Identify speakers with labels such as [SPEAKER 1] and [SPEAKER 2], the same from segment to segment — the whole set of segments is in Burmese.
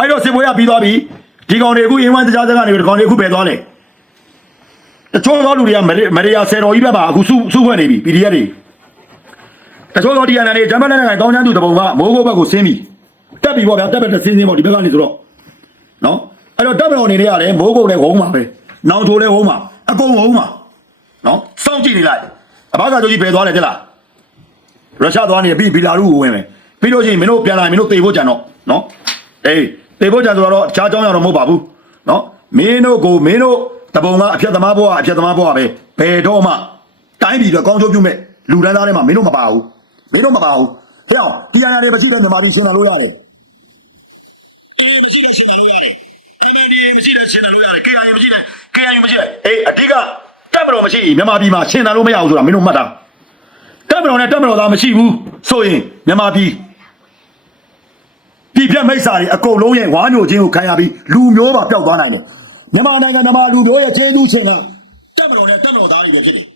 [SPEAKER 1] အဲ့တော့စစ်ပွဲကပြီးသွားပြီဒီကောင်တွေအခုအင်းဝမ်းတရားစကားနေဒီကောင်တွေအခုပဲသွားလဲတချို့သောလူတွေကမရေမရေယာဆယ်တော်ကြီးဘက်မှာအခုစုစုဖွဲ့နေပြီ PDF တွေတချို့သောဒီအန်တွေဂျမန်နဲ့ကောင်းချမ်းသူတပုံကမိုးကုတ်ဘက်ကိုဆင်းပြီတက်ပြီပေါ့ဗျာတက်ဘက်တက်ဆင်းဆင်းပေါ့ဒီဘက်ကနေဆိုတော့နော်အဲ့တော့တက်မတော်နေနေရတယ်မိုးကုတ်လည်းဝုံးမှာပဲနောင်ထိုးလည်းဝုံးမှာအကုန်ဝုံးမှာနော်စောင့်ကြည့်နေလိုက်အဘကကြိုကြီးပဲသွားတယ်တဲ့လားရုရှားသွားနေပြီးဘီလာရုကိုဝင်မယ်ပြီးလို့ရှိရင်မင်းတို့ပြန်လာရင်မင်းတို့တေဖို့ကြံတော့နော်အေး တေဖို့ကြဆိုတော့ကြားကြောင်းရတော့မဟုတ်ပါဘူးနော်မင်းတို့ကိုမင်းတို့တပုံကအဖြတ်သမားဘွားအဖြတ်သမားဘွားပဲဘယ်တော့မှတိုင်းပြည်အတွက်ကောင်းကျိုးပြုမဲ့လူတန်းသားတွေမှာမင်းတို့မပါဘူးမင်းတို့မပါဘူးဟဲ့အောင်တရားရတွေမရှိတဲ့မြန်မာပြည်ရှင်လာလို့ရတယ်အေးမရှိတဲ့ရှင်လာလို့ရတယ် MND မရှိတဲ့ရှင်လာလို့ရတယ် KIA မရှိတဲ့ KIA မရှိတဲ့အေးအဓိကတက်မတော်မရှိမြန်မာပြည်မှာရှင်လာလို့မရဘူးဆိုတာမင်းတို့မှတ်တာတက်မတော်နဲ့တက်မတော်သားမရှိဘူးဆိုရင်မြန်မာပြည် ပြည်ပြတ်မိစ္ဆာတွေအကုန်လုံးရဲ့ဝါညိုချင်းကိုခံရပြီးလူမျိုးပါပျောက်သွားနိုင်တယ်မြန်မာနိုင်ငံမြန်မာလူမျိုးရဲ့ခြေသူချင်းကတက်မတော်နဲ့တက်မတော်သားတွေပဲဖြစ်တယ်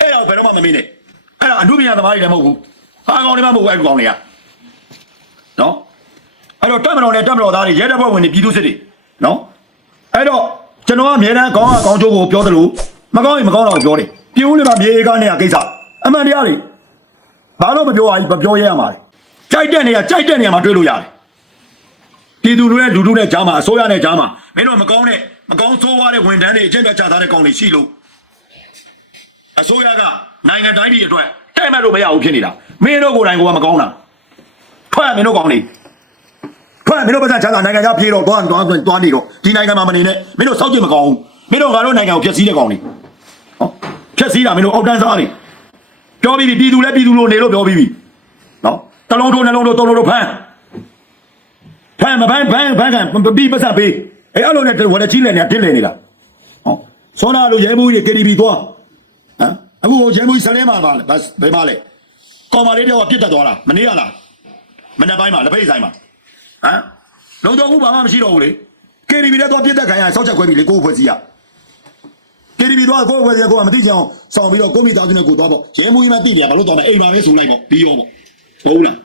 [SPEAKER 1] အဲ့ဒါကိုဘယ်တော့မှမမေ့နဲ့အဲ့ဒါအမှုပညာသမားတွေလည်းမဟုတ်ဘူးဟာကောင်တွေမှမဟုတ်ဘူးအဲ့ဒီကောင်တွေကနော်အဲ့တော့တက်မတော်နဲ့တက်မတော်သားတွေရဲတပ်ဖွဲ့ဝင်တွေပြည်သူစစ်တွေနော်အဲ့တော့ကျွန်တော်ကအမြဲတမ်းကောင်းအကောင်းချိုးကိုပြောတယ်လို့မကောင်းရင်မကောင်းတော့ပြောတယ်ပြိုးလေးပါမြေကားနဲ့ကိစ္စအမှန်တရားတွေဘာလို့မပြောရဘူးမပြောရရမှာလဲ ကြိုက်တဲ့နေရာကြိုက်တဲ့နေရာမှာတွေ့လို့ရတယ်ပြည်သူတွေနဲ့လူလူနဲ့ကြားမှာအစိုးရနဲ့ကြားမှာမင်းတို့မကောင်းတဲ့မကောင်းဆိုးဝါးတဲ့ဝန်ထမ်းတွေအကျင့်ပြချထားတဲ့ကောင်တွေရှိလို့အစိုးရကနိုင်ငံတိုင်းပြည်အတွက်တဲ့မဲ့လို့မရဘူးဖြစ်နေတာမင်းတို့ကိုယ်တိုင်ကမကောင်းတာထွက်မင်းတို့ကောင်တွေထွက်မင်းတို့ပတ်စံချမ်းသာနိုင်ငံခြားပြေးတော့သွားသွားသွားနေတော့ဒီနိုင်ငံမှာမနေနဲ့မင်းတို့စောက်ကြည့်မကောင်းဘူးမင်းတို့ငါတို့နိုင်ငံကိုဖျက်ဆီးတဲ့ကောင်တွေဟောဖျက်ဆီးတာမင်းတို့အောက်တန်းစားတွေပြောပြီးပြီပြည်သူလည်းပြည်သူလိုနေလို့ပြောပြီးပြီနော် တလုံးတို့နှလုံးတို့သုံးလုံးတို့ဖမ်းဖမ်းမဖမ်းဖမ်းဖမ်းကပြီးပတ်စံပေးအဲအဲ့လိုနဲ့ဝရကြီးလည်းနေပြစ်လေနေတာဟောစောနာလိုရဲမှုကြီး KTV သွားဟမ်အခုရဲမှုကြီးဆလဲမှာပါလေဘယ်မှာလဲကောင်မလေးတော့ပြစ်တက်သွားတာမနေ့ကလားမနေ့ပိုင်းမှာလက်ဖိတ်ဆိုင်မှာဟမ်လုံတော်ဘူးဘာမှမရှိတော့ဘူးလေ KTV လည်းတော့ပြစ်သက်ခံရဆောက်ချက်ခွဲပြီလေကိုယ်ဖွဲ့စည်းရ KTV တော့ကိုယ်ဖွဲ့စည်းကိုယ်ကမသိကြအောင်စောင့်ပြီးတော့ကိုမိသားစုနဲ့ကိုသွားပေါ့ရဲမှုကြီးမှသိတယ်ဘာလို့တော့မအိမ်မှာပဲဆိုလိုက်ပေါ့ပြီးရောပေါ့ ဟုတ်လား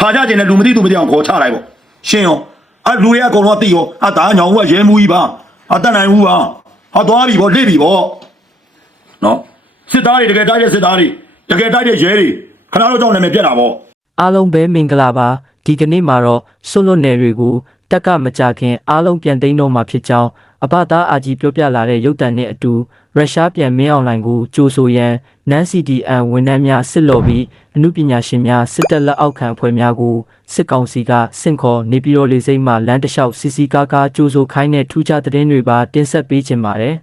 [SPEAKER 1] ခါကြကျင်တဲ့လူမသိသူမသိအောင်ခေါ်ချလိုက်ပေါ့ရှင်းရောအဲ့လူတွေအကုန်လုံးသိရောအတားညောင်ကရဲမှုကြီးပါအတက်နိုင်ဘူးပါဟာသွားပြီပေါ့လိပြီပေါ့နော်စစ်သားတွေတကယ်တိုက်တဲ့စစ်သားတွေတကယ်တိုက်တဲ့ရဲတွေခဏတော့ကြောင်းနာမည်ပြတ်တာပေါ့
[SPEAKER 2] အားလုံးပဲမင်္ဂလာပါဒီကနေ့မှာတော့ဆွလွတ်နယ်တွေကိုတက်ကမကြခင်အားလုံးပြန်သိမ်းတော့မှာဖြစ်ကြောင်းအဘသားအာကြီးပြောပြလာတဲ့ရုပ်တံနဲ့အတူ ရုရှားပြန်မင်းအွန်လိုင်းကိုကြိုဆိုရန်နန် CDN ဝန်ထမ်းများစစ်လော်ပြီးအမှုပညာရှင်များစစ်တပ်လက်အောက်ခံအဖွဲ့များကိုစစ်ကောင်စီကစင့်ခေါ်နေပြည်တော်လေဆိပ်မှလမ်းတစ်လျှောက်စီစီကားကားကြိုဆိုခိုင်းတဲ့ထူးခြားသတင်းတွေပါတင်ဆက်ပေးခြင်းပါတယ်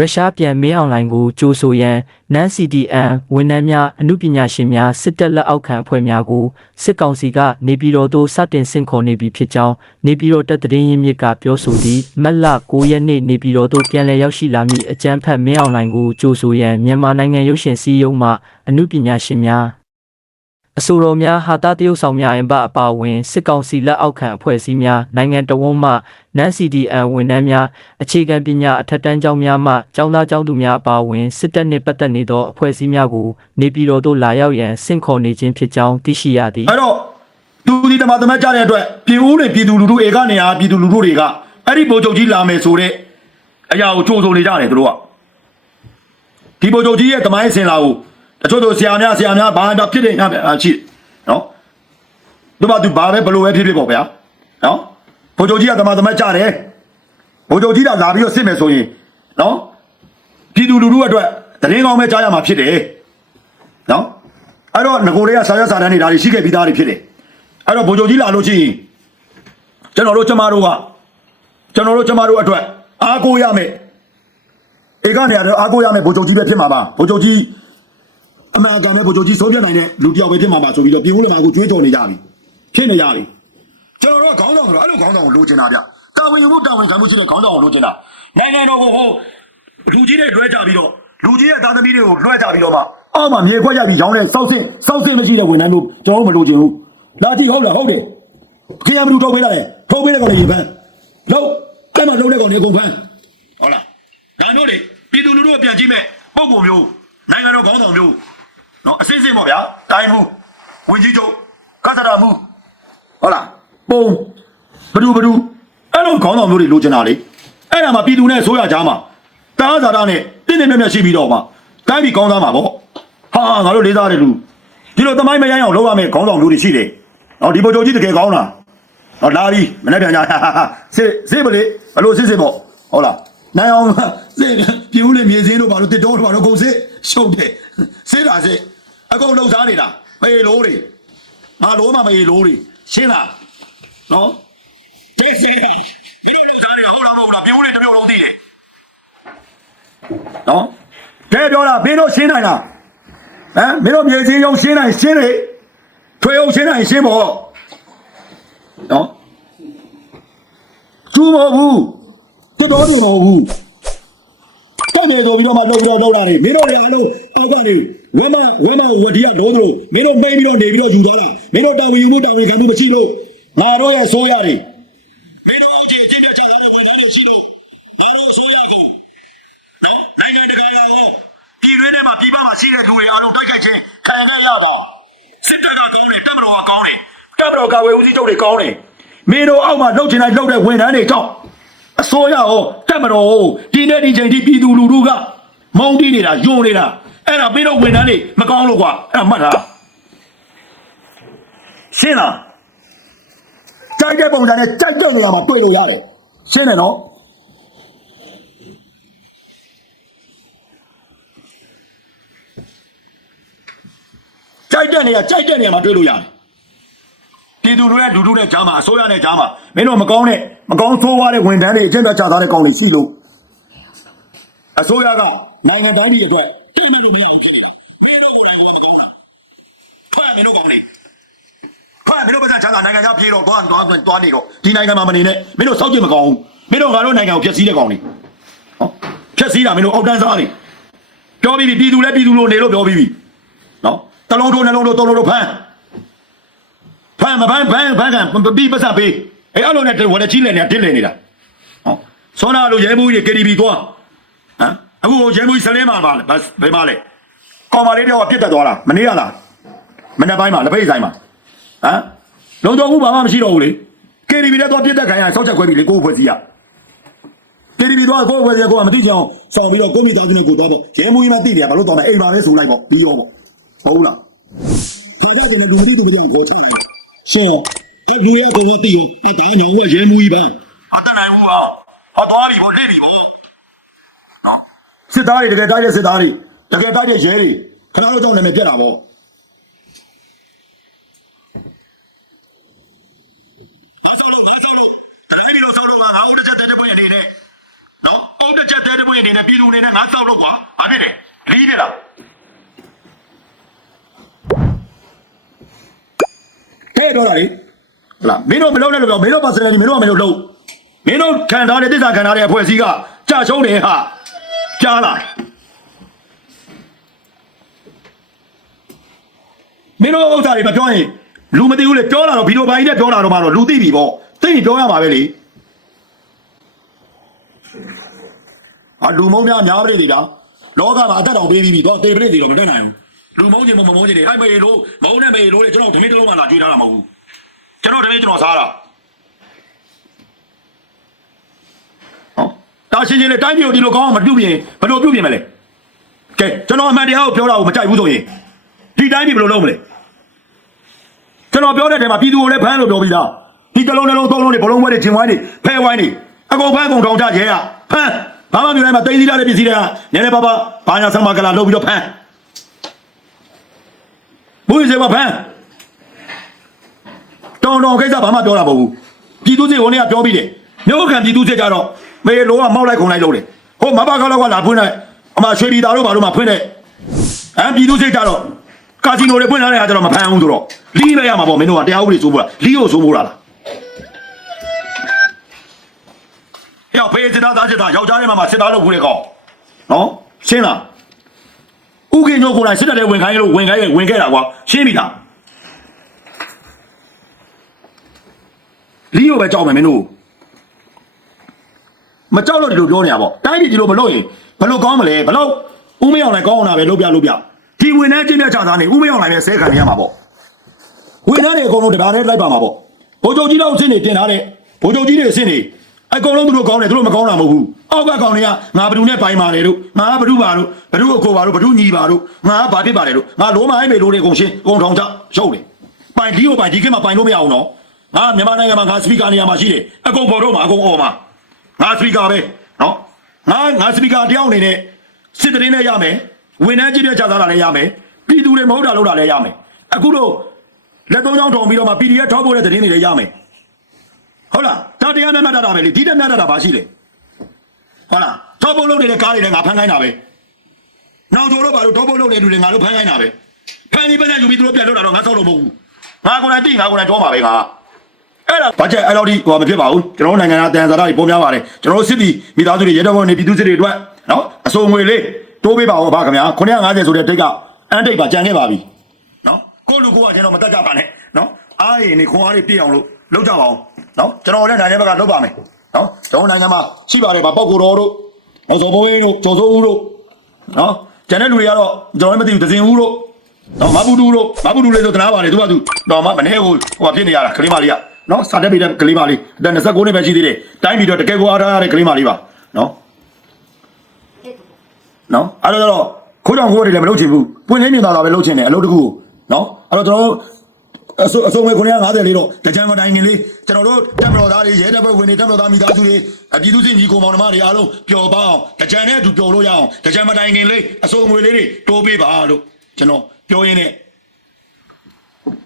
[SPEAKER 2] ရုရှားပြန်မင်းအွန်လိုင်းကိုကြိုဆိုရန်နန် CDN ဝန်ထမ်းများအမှုပညာရှင်များစစ်တပ်လက်အောက်ခံအဖွဲ့များကိုစစ်ကောင်စီကနေပြည်တော်သို့စတင်ဆင့်ခေါ်နေပြီဖြစ်ကြောင်းနေပြည်တော်တပ်သတင်းရင်းမြစ်ကပြောဆိုသည်မက်လ9ရက်နေ့နေပြည်တော်သို့ပြန်လည်ရောက်ရှိလာမည့်အကြမ်းဖက်မင်းအွန်လိုင်းကိုကြိုဆိုရန်မြန်မာနိုင်ငံရုပ်ရှင်စည်းရုံးမှအမှုပညာရှင်များ အဆိုတော်များဟာတာတရုတ်ဆောင်များအင်ပအပါအဝင်စစ်ကောင်စီလက်အောက်ခံအဖွဲ့အစည်းများနိုင်ငံတော်ဝန်မှနန် CDN ဝန်ထမ်းများအခြေခံပညာအထက်တန်းကျောင်းများမှကျောင်းသားကျောင်းသူများအပါအဝင်စစ်တပ်နှင့်ပတ်သက်နေသောအဖွဲ့အစည်းများကိုနေပြည်တော်သို့လာရောက်ရန်ဆင့်ခေါ်နေခြင်းဖြစ်ကြောင်းသိရှိရသည်
[SPEAKER 1] အဲ့တော့သူဒီတမသမတ်ကြတဲ့အတွက်ပြည်ဦးတွေပြည်သူလူထုဧကနေအားပြည်သူလူထုတွေကအဲ့ဒီဗိုလ်ချုပ်ကြီးလာမယ်ဆိုတဲ့အရာကိုကြိုးစုံနေကြတယ်သူတို့ကဒီဗိုလ်ချုပ်ကြီးရဲ့တမိုင်းစင်လာကို တချို့တို့ဆရာများဆရာများဘာတော့ဖြစ်တယ်ညပဲရှိတယ်နော်သူကသူဘာပဲဘလို့ပဲဖြစ်ဖြစ်ပေါ့ဗျာနော်ဗိုလ်ချုပ်ကြီးကတမသမတ်ကြတယ်ဗိုလ်ချုပ်ကြီးကလာပြီးတော့စစ်မယ်ဆိုရင်နော်ပြည်သူလူထုအတွက်တရင်ကောင်းပဲကြားရမှာဖြစ်တယ်နော်အဲ့တော့ငကိုလေးကဆာရစာတန်းနေဒါတွေရှိခဲ့ပြီးသားတွေဖြစ်တယ်အဲ့တော့ဗိုလ်ချုပ်ကြီးလာလို့ရှိရင်ကျွန်တော်တို့ကျမတို့ကကျွန်တော်တို့ကျမတို့အတွက်အားကိုးရမယ်ဧကနေရတော့အားကိုးရမယ်ဗိုလ်ချုပ်ကြီးပဲဖြစ်မှာပါဗိုလ်ချုပ်ကြီး အမှန်ကန်ပဲဗိုလ်ချုပ်ကြီးဆုံးဖြတ်နိုင်တဲ့လူတစ်ယောက်ပဲဖြစ်မှာပါဆိုပြီးတော့ပြည်ဦးလမိုင်ကိုကြွေးကြော်နေကြပြီဖြစ်နေကြပြီကျွန်တော်တို့ကခေါင်းဆောင်ကတော့အဲ့လိုခေါင်းဆောင်ကိုလိုချင်တာဗျတာဝန်ယူမှုတာဝန်ခံမှုရှိတဲ့ခေါင်းဆောင်ကိုလိုချင်တာနိုင်ငံတော်ကိုဟိုလူကြီးတွေလွှဲကြပြီးတော့လူကြီးရဲ့သားသမီးတွေကိုလွှဲကြပြီးတော့မှအောက်မှာမြေခွက်ရပြီးရောင်းတဲ့စောက်စင်စောက်စင်မရှိတဲ့ဝန်ထမ်းတို့ကျွန်တော်တို့မလိုချင်ဘူးလာကြည့်ဟုတ်လားဟုတ်တယ်ခင်ဗျားမလို့ထုတ်ပေးလိုက်ထုတ်ပေးတဲ့ကောင်လေးရေပန်းလို့အဲ့မှာလုံးတဲ့ကောင်လေးအကုန်ဖမ်းဟုတ်လားဒါမျိုးလေပြည်သူလူထုကိုပြန်ကြည့်မဲ့ပုံပုံမျိုးနိုင်ငံတော်ခေါင်းဆောင်မျိုး နော်အစစ်စစ်ပေါ့ဗျာတိုင်းမှုဝင်ကြီးချုပ်ကသရမှုဟုတ်လားပုံဘဒူဘဒူအဲ့လိုခေါင်းဆောင်မျိုးတွေလိုချင်တာလေအဲ့ဒါမှပြည်သူနဲ့ဆိုရကြမှာတားသာတာနဲ့တင်းတင်းမြတ်မြတ်ရှိပြီးတော့မှတိုင်းပြည်ကောင်းသားမှာပေါ့ဟာငါတို့လေးစားတဲ့လူဒီလိုသမိုင်းမရိုင်းအောင်လုပ်ရမယ်ခေါင်းဆောင်မျိုးတွေရှိတယ်နော်ဒီဘုံချုပ်ကြီးတကယ်ကောင်းလားနော်လာပြီမနေ့ပြန်ကြစစ်စစ်ပလေဘလို့စစ်စစ်ပေါ့ဟုတ်လား နိုင်အောင်စစ်ပြူးလေမြေစင်းတို့ဘာလို့တစ်တော်တို့ဘာလို့ကုန်စစ်ရှုပ်တယ်စစ်တာစစ်အကုန်လှုပ်ရှားနေတာမေလို့တွေငါလို့မှမေလို့တွေရှင်းလားနော်တဲ့စစ်ဘယ်လိုလှုပ်ရှားနေတာဟုတ်လားမဟုတ်လားပြူးလေတစ်မျိုးလုံးသိတယ်နော်ကဲပြောတာဘင်းတို့ရှင်းနိုင်လားဟမ်မင်းတို့မြေစင်းရုံရှင်းနိုင်ရှင်းလေထွေအောင်ရှင်းနိုင်ရှင်းပေါ့နော်ကျူမဟုတ်ဘူး တော်တော်မဟုတ်ဘူးတက်နေဆိုပြီးတော့မှလှုပ်ပြီးတော့လှုပ်တာနေမင်းတို့တွေအားလုံးအောက်ကနေဝဲမဝဲမဝဒီကလုံးတို့မင်းတို့မိတ်ပြီးတော့နေပြီးတော့ယူသွားတာမင်းတို့တာဝန်ယူမှုတာဝန်ခံမှုမရှိလို့ငါတို့ရဲ့ဆိုးရတယ်မင်းတို့အောက်ကြီးအချင်းမြတ်ချထားတဲ့ဝန်ထမ်းတွေရှိလို့ငါတို့အစိုးရကိုနော်နိုင်ငံတကာရောပြည်တွင်းထဲမှာပြည်ပမှာရှိတဲ့လူတွေအားလုံးတိုက်ခိုက်ခြင်းခံရရတော့စစ်တပ်ကကောင်းတယ်တပ်မတော်ကကောင်းတယ်တပ်မတော်ကဝေဦးစီးချုပ်တွေကောင်းတယ်မင်းတို့အောက်မှာလှုပ်ချင်တိုင်းလှုပ်တဲ့ဝန်ထမ်းတွေကြောင့် အစိုးရဟောတပ်မတော်ဟောဒီနေ့ဒီချိန်ထိပြည်သူလူထုကမောင်းတီးနေတာယွန်းနေတာအဲ့ဒါမင်းတို့ဝန်ထမ်းတွေမကောင်းလို့ကွာအဲ့ဒါမှတ်ထားရှင်းလားကြိုက်တဲ့ပုံစံနဲ့ကြိုက်တဲ့နေရာမှာတွေ့လို့ရတယ်ရှင်းတယ်နော်ကြိုက်တဲ့နေရာကြိုက်တဲ့နေရာမှာတွေ့လို့ရတယ် ပြည်သူတွေနဲ့လူထုနဲ့ကြားမှာအစိုးရနဲ့ကြားမှာမင်းတို့မကောင်းတဲ့မကောင်းဆိုးဝါးတဲ့ဝန်ထမ်းတွေအကျင့်ပြချထားတဲ့ကောင်တွေရှိလို့အစိုးရကနိုင်ငံတိုင်းပြည်အတွက်တိမလို့မရဘူးဖြစ်နေတာမင်းတို့ကိုယ်တိုင်ကမကောင်းတာထွက်မင်းတို့ကောင်းနေထွက်မင်းတို့ပတ်စံချမ်းသာနိုင်ငံခြားပြေးတော့သွားသွားသွားနေတော့ဒီနိုင်ငံမှာမနေနဲ့မင်းတို့စောက်ကြည့်မကောင်းဘူးမင်းတို့ငါတို့နိုင်ငံကိုဖျက်ဆီးတဲ့ကောင်တွေဟောဖျက်ဆီးတာမင်းတို့အောက်တန်းစားနေပြောပြီးပြီပြည်သူလည်းပြည်သူလိုနေလို့ပြောပြီးပြီနော်တလုံးတို့နှလုံးတို့သုံးလုံးတို့ဖမ်း ဖမ်းမဖမ်းဖမ်းဖမ်းကပြီးပတ်စပ်ပေးအဲ့အဲ့လိုနဲ့ဝရချီလဲနေတာတင်းလဲနေတာဟောစောနာလိုရဲမှုကြီး KTV သွားဟမ်အခုရဲမှုကြီးစလဲမှာပါဘတ်ဘယ်မှာလဲကောင်မလေးတယောက်ကပြစ်တက်သွားတာမနေရလားမနေ့ပိုင်းမှာလက်ဖိတ်ဆိုင်မှာဟမ်လုံတော်ဘူးဘာမှမရှိတော့ဘူးလေ KTV တက်သွားပြစ်တက်ခိုင်းရဆောက်ချက်ခွဲပြီလေကိုယ်ဖွဲ့စီရ KTV သွားကိုယ်ဖွဲ့စီကိုကမသိချင်အောင်စောင့်ပြီးတော့ကိုမိသားစုနဲ့ကိုသွားပေါ့ရဲမှုကြီးမသိနေရဘာလို့တော့မအိမ်ပါလဲဆိုလိုက်ပေါ့ပြီးရောပေါ့ဟုတ်လားခါကြတယ်လူမှုတွေပြောကိုချလိုက် ဆိုအဲ့ဒီရကတော့တီးအဲ့ဒါညောင်းဝရဲမူကြီးပါအတနိုင်ဘူးဟောဟောသွားပြီဗောလက်ပြီဗောနော်စစ်သားတွေတကယ်တိုက်တဲ့စစ်သားတွေတကယ်တိုက်တဲ့ရဲတွေခဏတော့ကြောင်းနာမည်ပြက်တာဗောအဆောလို့အဆောလို့တိုင်းပြီးတော့ဆောလို့ကငါအုတ်တစ်ချက်တဲတဲ့ပွင့်အနေနဲ့နော်အုတ်တစ်ချက်တဲတဲ့ ပွင့်အနေနဲ့ပြည်သူအနေနဲ့ငါဆောက်လို့ကွာဘာဖြစ်လဲလီးတယ်လားထဲတော့တာလေဟလာမင်းတို့မလုပ်နဲ့လို့ပြောမင်းတို့ပါစတယ်မင်းတို့ကမင်းတို့လုပ်မင်းတို့ခံထားတဲ့တစ္ဆာခံထားတဲ့အဖွဲ့အစည်းကကြာရှုံးတယ်ဟာကြားလာမင်းတို့ဥစ္စာတွေမပြောရင်လူမသိဘူးလေပြောလာတော့ဗီဒီယိုပိုင်းနဲ့ပြောလာတော့မှတော့လူသိပြီပေါ့သိရင်ပြောရမှာပဲလေဟာလူမုံများများပြည်သေးတာလောကမှာအသက်တော်ပေးပြီးပြီတော့တေပရိသေးတော့မတွေ့နိုင်ဘူး လူမုံချင်းမမုံချင်းတွေအဲ့မေလို့မုံနဲ့မေလို့လေကျွန်တော်ဓမင်းတစ်လုံးမှလာကြွေးထားတာမဟုတ်ဘူးကျွန်တော်ဓမင်းကျွန်တော်စားတာဟောတာရှင်းချင်းလေတိုင်းပြည်ကိုဒီလိုကောင်းအောင်မပြုတ်ပြင်ဘယ်လိုပြုတ်ပြင်မလဲကဲကျွန်တော်အမှန်တရားကိုပြောတာကိုမကြိုက်ဘူးဆိုရင်ဒီတိုင်းပြည်ဘယ်လိုလုပ်မလဲကျွန်တော်ပြောတဲ့တဲမှာပြည်သူကိုလည်းဖမ်းလို့ပြောပြီးသားဒီတစ်လုံးတစ်လုံးသုံးလုံးတွေဘလုံးဝဲတွေချင်းဝိုင်းတွေဖဲဝိုင်းတွေအကုန်ဖမ်းကုန်ထောင်ကြရဲရဖမ်းဘာမှမပြောနိုင်မှာတိတ်သီးလာတဲ့ပစ္စည်းတွေကနည်းနည်းပါးပါးဘာညာဆံမကလာလုပ်ပြီးတော့ဖမ်း ဘူးစေမဖမ်းတောင်တော်ကိစ္စဘာမှပြောတာမဟုတ်ဘူးပြည်သူစစ်ဟိုနေ့ကပြောပြီးတယ်မြို့ခံပြည်သူစစ်ကြတော့မေလိုကမောက်လိုက်ခုံလိုက်လို့တယ်ဟိုမဘကောက်ကလာဖွင့်လိုက်အမရွှေပြည်သားတို့ဘာလို့မှဖွင့်တဲ့ဟမ်ပြည်သူစစ်ကြတော့ကာစီနိုတွေဖွင့်လာတဲ့ဟာကျတော့မဖမ်းဘူးဆိုတော့လီးပဲရမှာပေါ့မင်းတို့ကတရားဥပဒေစိုးမိုးတာလီးကိုစိုးမိုးတာလားရောက်ဖေးစစ်သားသားစစ်သားယောက်ျားလေးမှာစစ်သားလုပ်ဘူးလေကောင်နော်ရှင်းလား ဥကင်ညိုကိုယ်တိုင်စစ်တပ်တဲ့ဝင်ခိုင်းလို့ဝင်ခိုင်းရင်ဝင်ခဲ့တာကွာရှင်းပြီလားလီယိုပဲကြောက်မယ်မင်းတို့မကြောက်တော့ဒီလိုပြောနေရပေါ့တိုင်းပြည်ဒီလိုမလုပ်ရင်ဘယ်လိုကောင်းမလဲဘယ်လို့ဦးမင်းအောင်လည်းကောင်းအောင်တာပဲလုပ်ပြလုပ်ပြဒီဝင်နှဲချင်းမြတ်ချသားနေဦးမင်းအောင်လည်းပဲဆဲခံနေရမှာပေါ့ဝင်နှဲတွေအကုန်လုံးတပါးနဲ့လိုက်ပါမှာပေါ့ဘိုးချုပ်ကြီးတော့အဆင့်နေတင်ထားတဲ့ဘိုးချုပ်ကြီးတွေအဆင့်နေအကုန်လုံးသူတို့ကောင်းတယ်သူတို့မကောင်းတာမဟုတ်ဘူး အောက်ကကောင်တွေကငါဘ누구နဲ့ပိုင်ပါတယ်တို့ငါဘ누구ပါတို့ဘ누구အကိုပါတို့ဘ누구ညီပါတို့ငါဘာဖြစ်ပါတယ်တို့ငါလိုမိုင်းမေလိုတွေအကုန်ရှင်းအကုန်ထောင်ချရှုပ်တယ်ပိုင်ဒီကိုပိုင်ဒီခေတ်မှာပိုင်လို့မရအောင်နော်ငါမြန်မာနိုင်ငံမှာငါစပီကာနေရာမှာရှိတယ်အကုန်ပေါ်တော့မှာအကုန်អော်မှာငါစပီကာပဲနော်ငါငါစပီကာတယောက်အနေနဲ့စစ်တရင်နဲ့ရမယ်ဝန်ထမ်းကြီးတဲ့ခြားသားတာလည်းရမယ်ပြည်သူတွေမဟုတ်တာလုပ်တာလည်းရမယ်အခုတော့လက်သုံးချောင်းထောင်ပြီးတော့မှ PDF ထောက်ဖို့တဲ့တရင်တွေလည်းရမယ် ဟုတ်လားဒါတရားနဲ့မှတ်တတ်တာပဲလေဒီတက်မှတ်တတ်တာဘာရှိလဲ ဟုတ်လားထောက်ပုတ်လုပ်နေတဲ့ကားတွေလည်းငါဖမ်းခိုင်းတာပဲနောက်ကျော်တော့ဘာလို့ထောက်ပုတ်လုပ်နေလူတွေငါတို့ဖမ်းခိုင်းတာပဲဖမ်းပြီးပတ်သက်ယူပြီးသူတို့ပြန်လုပ်တာတော့ငါဆောက်လို့မဟုတ်ဘူးငါကိုယ်တိုင်တိငါကိုယ်တိုင်တော့မှာပဲငါအဲ့ဒါဘာချက်အဲ့လိုဒီဟိုမဖြစ်ပါဘူးကျွန်တော်တို့နိုင်ငံသားတန်စာတွေပုံများပါတယ်ကျွန်တော်တို့စစ်တီမိသားစုတွေရဲတပ်ဖွဲ့နေပြည်သူစစ်တွေအတွက်နော်အစုံငွေလေးတိုးပေးပါဦးဗျာခင်ဗျာ950ဆိုတဲ့တိတ်ကအန်တိတ်ပါကြံခဲ့ပါပြီနော်ကိုလူကိုကကျွန်တော်မတက်ကြပါနဲ့နော်အားရင်နေခွန်အားတွေပြည့်အောင်လို့လုပ်ကြပါအောင်နော်ကျွန်တော်လည်းနိုင်ငံဘက်ကလုပ်ပါမယ် နော်ကျွန်တော်နိုင်ငံမှာရှိပါတယ်ဗာပောက်ကိုတော်တို့ဟောစောဘိုးကြီးတို့ကျော်စိုးဦးတို့နော်ကျန်တဲ့လူတွေကတော့ကျွန်တော်လည်းမသိဘူးဒဇင်ဦးတို့နော်မဘူးတူတို့မဘူးတူလေးဆိုတနာပါလေသူကသူတော့မမနေ့ကဟိုဟိုဖြစ်နေရတာကလေးမလေးကနော်စာတက်ပြီးတဲ့ကလေးမလေးအသက်29နှစ်ပဲရှိသေးတယ်တိုင်းပြီးတော့တကယ်ကိုအားထားရတဲ့ကလေးမလေးပါနော်နော်အဲ့တော့ခိုးကြောင်ခိုးတွေလည်းမလုပ်ချင်ဘူးပွင့်လင်းမြင်သာသာပဲလုပ်ချင်တယ်အလုပ်တစ်ခုကိုနော်အဲ့တော့ကျွန်တော်တို့ အစိုးအစိုးငွေ950လေးတော့တကြံမတိုင်းနေလေးကျွန်တော်တို့တပ်မတော်သားတွေရဲတပ်ဖွဲ့ဝင်တွေတပ်မတော်သားမိသားစုတွေအပြည်သူစစ်ညီကိုမောင်နှမတွေအားလုံးပျော်ပါအောင်တကြံနဲ့အတူပျော်လို့ရအောင်တကြံမတိုင်းနေလေးအစိုးငွေလေးတွေတိုးပေးပါလို့ကျွန်တော်ပြောရင်းနဲ့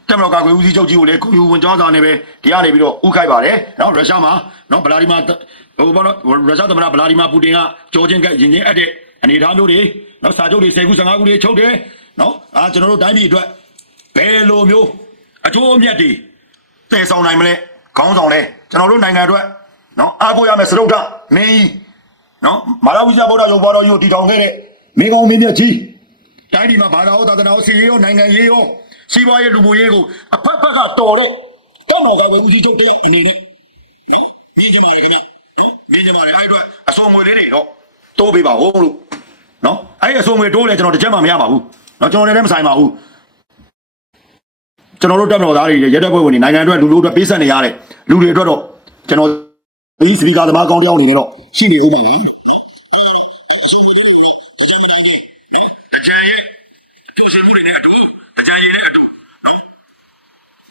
[SPEAKER 1] တပ်မတော်ကာကွယ်ဦးစီးချုပ်ကြီးကိုလည်းခုယူဝင်ကြောင်းစာနဲ့ပဲဒီကနေပြီးတော့ဥခိုက်ပါတယ်နော်ရုရှားမှာနော်ဗလာဒီမာဟိုဘောနော်ရုရှားသမ္မတဗလာဒီမာပူတင်ကကြောချင်းကရင်ချင်းအပ်တဲ့အနေအထားမျိုးတွေနော်စာချုပ်တွေ10ခု15ခုတွေချုပ်တယ်နော်အာကျွန်တော်တို့တိုင်းပြည်အတွက်ဘယ်လိုမျိုး အကျိုးအမြတ်တွေတည်ဆောင်နိုင်မလဲခေါင်းဆောင်လဲကျွန်တော်တို့နိုင်ငံအတွက်နော်အားကိုးရမယ်စရုပ်ထမင်းကြီးနော်မာရဝိဇ္ဇဗုဒ္ဓရုပ်ဘောတော်ကြီးကိုတည်ထောင်ခဲ့တဲ့မင်းကောင်းမင်းမြတ်ကြီးတိုင်းပြည်မှာဘာသာဟောသာသနာဟောစီရေးရောနိုင်ငံရေးရောစီးပွားရေးလူမှုရေးကိုအဖက်ဖက်ကတော်တဲ့တောင်းတော်ကပဲဦးစီးချုပ်တယောက်အနေနဲ့နော်မြင်ကြပါလေခင်ဗျနော်မြင်ကြပါလေအဲ့အတွက်အစုံငွေလေးတွေတော့တိုးပေးပါဦးလို့နော်အဲ့အစုံငွေတိုးလဲကျွန်တော်တစ်ချက်မှမရပါဘူးနော်ကျွန်တော်လည်းမဆိုင်ပါဘူး ကျွန်တော်တို့တပ်မတော်သားတွေရဲတပ်ဖွဲ့ဝင်တွေနိုင်ငံအတွက်လူလူအတွက်ပေးဆက်နေရတဲ့လူတွေအတွက်တော့ကျွန်တော်ဒီစပီကာသမားကောင်းတယောက်အနေနဲ့တော့ရှိနေဦးမယ်လေအကျယ်ရဲ့အတူဆုံးတွေနဲ့အတူအကျယ်ရဲ့နဲ့အတူ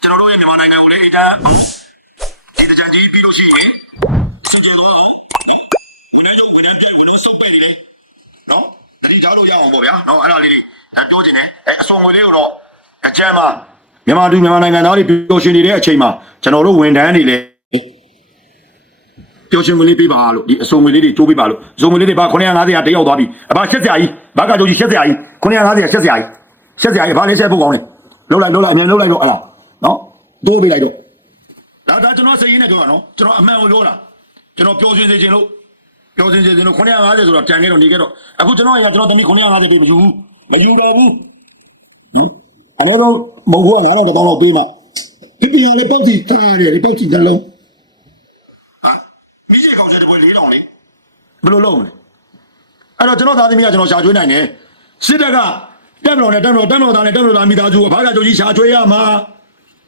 [SPEAKER 1] ကျွန်တော်တို့ရဲ့မြန်မာနိုင်ငံကိုလည်းအကြဒီတကြကြီးပြီးလို့ရှိရင်စကြဝဠာဘယ်လိုဘယ်လိုဘယ်လိုစုပ်ပြီးနေနော်တတိကြောက်လို့ရအောင်ပေါ့ဗျာနော်အဲ့ဒါလေးဒါပြောချင်တယ်အဲအစုံဝင်လေးကိုတော့အကျယ်မှာ မြန်မာတူမြန်မာနိုင်ငံသားတွေပျော်ရွှင်နေတဲ့အချိန်မှာကျွန်တော်တို့ဝန်ထမ်းတွေလည်းပျော်ရွှင်ဝင်လေးပေးပါလို့ဒီအစုံဝင်လေးတွေတိုးပေးပါလို့အစုံဝင်လေးတွေဘာ950ရာတယောက်သွားပြီအဘရှက်စရာကြီးဘာကကြိုကြီးရှက်စရာကြီး950ရာရှက်စရာကြီးရှက်စရာကြီးဘာလဲရှက်ဖို့ကောင်းလဲလှုပ်လိုက်လှုပ်လိုက်အမြန်လှုပ်လိုက်တော့အဲ့ဒါနော်တိုးပေးလိုက်တော့ဒါဒါကျွန်တော်စိတ်ရင်းနဲ့ပြောတာနော်ကျွန်တော်အမှန်ကိုပြောတာကျွန်တော်ပျော်ရွှင်စေခြင်းလို့ပျော်ရွှင်စေခြင်းလို့950ဆိုတော့ကြံခဲ့တော့နေခဲ့တော့အခုကျွန်တော်ကကျွန်တော်တမီး950ပေးမယူဘူးမယူတော့ဘူး နော်အဲ့တော့မဟုတ်ဘူး9000တောင်းတော့ပေးမှဒီပြန်လေပေါက်စီထားရတယ်ဒီပေါက်စီတစ်လုံးဟာမိကြီးကောင်ချက်တပွဲ4000လေဘယ်လိုလုပ်မလဲအဲ့တော့ကျွန်တော်သားသမီးကကျွန်တော်ရှာကျွေးနိုင်တယ်စစ်တပ်ကတက်မတော်နဲ့တက်မတော်တက်မတော်သားနဲ့တက်မတော်သားမိသားစုအဖကကြိုကြီးရှာကျွေးရမှာ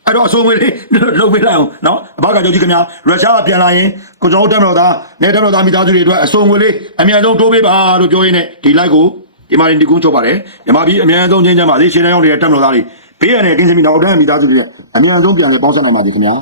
[SPEAKER 1] အဲ့တော့အဆုံးဝင်လေးလုပ်ပေးလိုက်အောင်နော်အဖကကြိုကြီးခင်ဗျာရုရှားကပြန်လာရင်ကိုကျွန်တော်တက်မတော်သားနဲ့တက်မတော်သားမိသားစုတွေအတွက်အဆုံးဝင်လေးအမြန်ဆုံးတိုးပေးပါလို့ပြောရင်းနဲ့ဒီ like ကို ဒီမှာဒီကုန်းချုပ်ပါတယ်ညီမကြီးအမြန်ဆုံးချင်းချမ်းပါစေရှင်းတန်းရောက်နေတဲ့တက်မတော်သားတွေဘေးရန်နဲ့ကင်းစမီနောက်တန်းမိသားစုတွေအမြန်ဆုံးပြန်လဲပေါင်းစပ်နိုင်ပါစေခင်ဗျာ